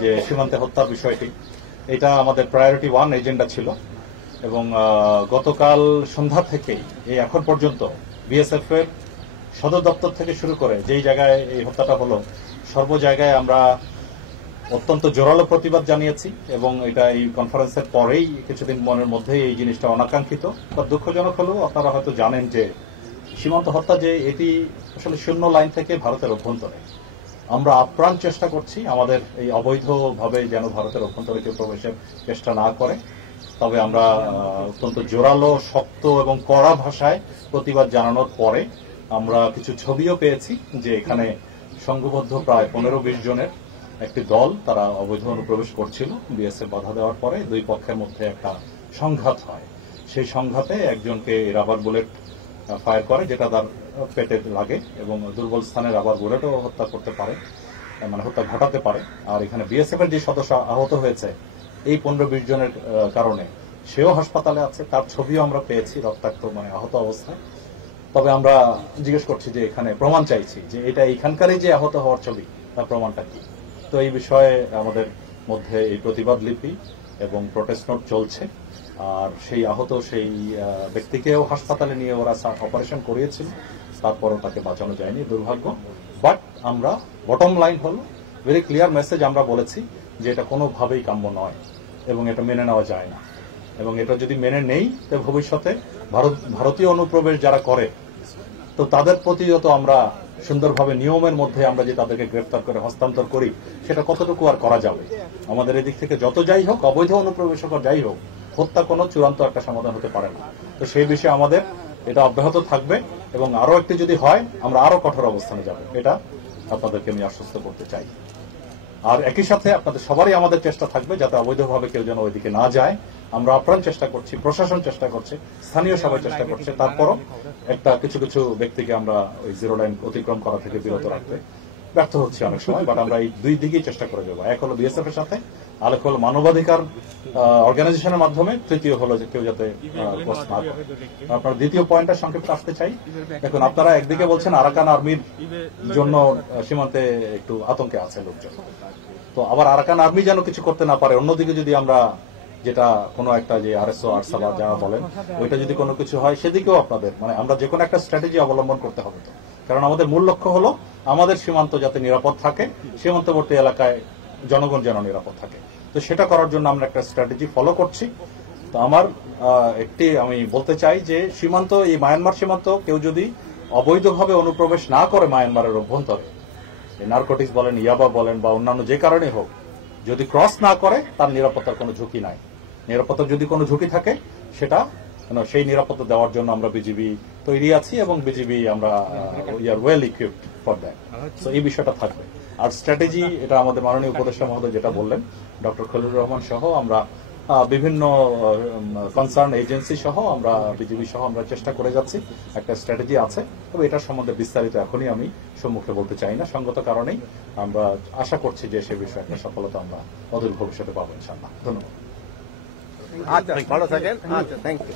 যে সীমান্তে হত্যার বিষয়টি, এটা আমাদের প্রায়োরিটি 1 এজেন্ডা ছিল এবং গতকাল সন্ধ্যা থেকেই এই এখন পর্যন্ত বিএসএফ এর সদর দপ্তর থেকে শুরু করে যেই জায়গায় এই হত্যাটা হলো সর্ব জায়গায় আমরা অত্যন্ত জোরালো প্রতিবাদ জানিয়েছি এবং এটা এই কনফারেন্সের পরেই কিছুদিন মনের মধ্যেই এই জিনিসটা অনাকাঙ্ক্ষিত বা দুঃখজনক হলেও আপনারা হয়তো জানেন যে সীমান্ত হত্যা যে এটি আসলে শূন্য লাইন থেকে ভারতের অভ্যন্তরে। আমরা আপ্রাণ চেষ্টা করছি আমাদের এই অবৈধভাবে যেন ভারতের অভ্যন্তরে কেউ প্রবেশের চেষ্টা না করে। তবে আমরা অত্যন্ত জোরালো, শক্ত এবং কড়া ভাষায় প্রতিবাদ জানানোর পরে আমরা কিছু ছবিও পেয়েছি যে এখানে সংঘবদ্ধ প্রায় 15-20 জনের একটি দল তারা অবৈধ অনুপ্রবেশ করছিল। বিএসএফ বাধা দেওয়ার পরে দুই পক্ষের মধ্যে একটা সংঘাত হয়। সেই সংঘাতে একজনকে রাবার বুলেট ফায়ার করে, যেটা তার পেটে লাগে এবং দুর্বল স্থানে রাবার বুলেটও হত্যা করতে পারে, মানে হত্যা ঘটাতে পারে। আর এখানে বিএসএফ এর যে সদস্য আহত হয়েছে এই 15-20 জনের কারণে, সেও হাসপাতালে আছে, তার ছবিও আমরা পেয়েছি রক্তাক্ত, মানে আহত অবস্থায়। তবে আমরা জিজ্ঞেস করছি যে এখানে প্রমাণ চাইছি যে এটা এখানকারই যে আহত হওয়ার ছবি, তার প্রমাণটা কি। তো এই বিষয়ে আমাদের মধ্যে এই প্রতিবাদ লিপি এবং প্রোটেস্ট নোট চলছে। আর সেই আহত সেই ব্যক্তিকেও হাসপাতালে নিয়ে ওরা অপারেশন করিয়েছিল, তারপরও তাকে বাঁচানো যায়নি, দুর্ভাগ্য। বাট আমরা বটম লাইন হল ভেরি ক্লিয়ার মেসেজ আমরা বলেছি যে এটা কোনোভাবেই কাম্য নয় এবং এটা মেনে নেওয়া যায় না। এবং এটা যদি মেনে নেই তো ভবিষ্যতে ভারতীয় অনুপ্রবেশ যারা করে তো তাদের প্রতি যত আমরা সুন্দরভাবে নিয়মের মধ্যে আমরা যে তাদেরকে গ্রেফতার করে হস্তান্তর করি, সেটা কতটুকু আর করা যাবে। আমাদের এদিক থেকে যত যাই হোক, অবৈধ অনুপ্রবেশক যাই হোক, হত্যা কোনো চূড়ান্ত একটা সমাধান হতে পারে না। তো সেই বিষয়ে আমাদের এটা অব্যাহত থাকবে এবং আরো একটি যদি হয় আমরা আরো কঠোর অবস্থানে যাব, এটা আপনাদেরকে আমি আশ্বস্ত করতে চাই। আর একই সাথে আপনাদের সবারই আমাদের চেষ্টা থাকবে যাতে অবৈধভাবে কেউ যেন ওইদিকে না যায়। আমরা আপ্রাণ চেষ্টা করছি, প্রশাসন চেষ্টা করছে, স্থানীয় সবাই চেষ্টা করছে। তারপরও একটা কিছু কিছু ব্যক্তিকে আমরা ওই জিরো লাইন অতিক্রম করা থেকে বিরত রাখতে ব্যর্থ হচ্ছে অনেক সময়। বাট আমরা এই দুই দিকেই চেষ্টা করে যাবো। এক হলো বিএসএফ এর সাথে, আরেক হলো মানবাধিকার অর্গানাইজেশনের মাধ্যমে, তৃতীয় হলো যে কেউ যাতে না করে। আপনার দ্বিতীয় পয়েন্টটা সংক্ষিপ্ত আসতে চাই। দেখুন, আপনারা একদিকে বলছেন আরাকান আর্মির জন্য সীমান্তে একটু আতঙ্কে আছে লোকজন, তো আবার আরাকান আর্মি যেন কিছু করতে না পারে। অন্যদিকে যদি আমরা যেটা কোনো একটা যে আরএসও আরসালা যারা বলেন, ওইটা যদি কোনো কিছু হয় সেদিকেও আপনাদের মানে আমরা যে কোনো একটা স্ট্র্যাটেজি অবলম্বন করতে হবে। তো কারণ আমাদের মূল লক্ষ্য হলো আমাদের সীমান্ত যাতে নিরাপদ থাকে, সীমান্তবর্তী এলাকায় জনগণ যেন নিরাপদ থাকে। তো সেটা করার জন্য আমরা একটা স্ট্র্যাটেজি ফলো করছি। তো আমার আমি বলতে চাই যে সীমান্ত, এই মায়ানমার সীমান্ত কেউ যদি অবৈধভাবে অনুপ্রবেশ না করে মায়ানমারের অভ্যন্তরে, নার্কোটিক্স বলেন, ইয়াবা বলেন বা অন্যান্য যে কারণে হোক, যদি ক্রস না করে তার নিরাপত্তার কোনো ঝুঁকি নাই। নিরাপত্তার যদি কোনো ঝুঁকি থাকে সেটা সেই নিরাপত্তা দেওয়ার জন্য আমরা বিজিবি তৈরি আছি এবং বিজিবি আমরা we are well equipped for that. তো এই বিষয়টা থাকবে। আর স্ট্র্যাটেজি, এটা আমাদের মাননীয় উপদেষ্টা মহোদয় যেটা বললেন, ডক্টর খলিলুর রহমান সহ আমরা বিভিন্ন কনসার্ন এজেন্সি সহ আমরা বিজিবি সহ আমরা চেষ্টা করে যাচ্ছি। একটা স্ট্র্যাটেজি আছে, তবে এটার সম্বন্ধে বিস্তারিত এখনই আমি সম্মুখে বলতে চাই না, সঙ্গত কারণেই। আমরা আশা করছি যে সে বিষয়ে একটা সফলতা আমরা অদূর ভবিষ্যতে পাবো ইনশাআল্লাহ। ধন্যবাদ। আচ্ছা, ভালো থাকেন। আচ্ছা, থ্যাংক ইউ।